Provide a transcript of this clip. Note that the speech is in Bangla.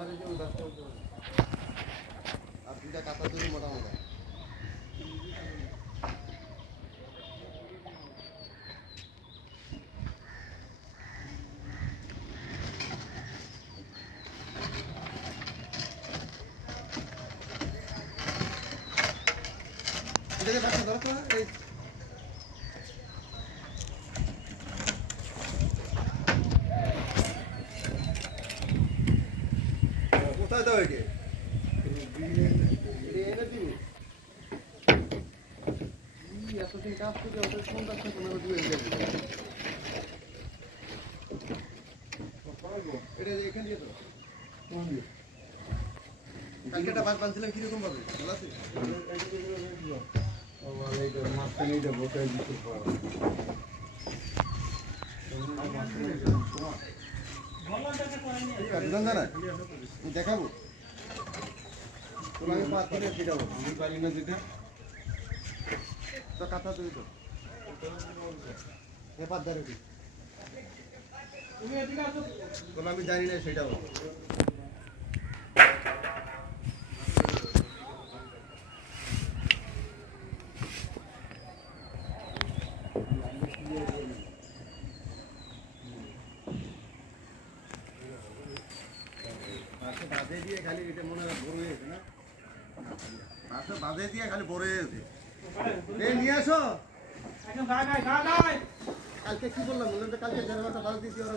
আর দুইটা কাঁথা তৈরি মোটামুটি এটাকে বাচ্চা ধরো তো এই কোথায় দাও একে এনে দিবি এতদিন কাজ করে ওদের কোনটা কোনো দিয়ে দেবে এটা এখানে দিয়ে দাও কালকেটা বাস বানছিলাম কিরকম ভাবে ভালো আছে দেখাবো তোমাকে পাচ্ছি না সেটাবো আমি পারি না যেটা তো কাঁথা তৈরি তো পাত ধরে আমি জানি না সেটাও বাজে দিয়ে খালি এটা মনে হয় বড় হয়েছে না বাজে দিয়ে খালি বড় হয়েছে নিয়ে আসো কালকে কি বললাম বললাম কালকে 1.5 ঘন্টা বাজ দিয়েছি ওরা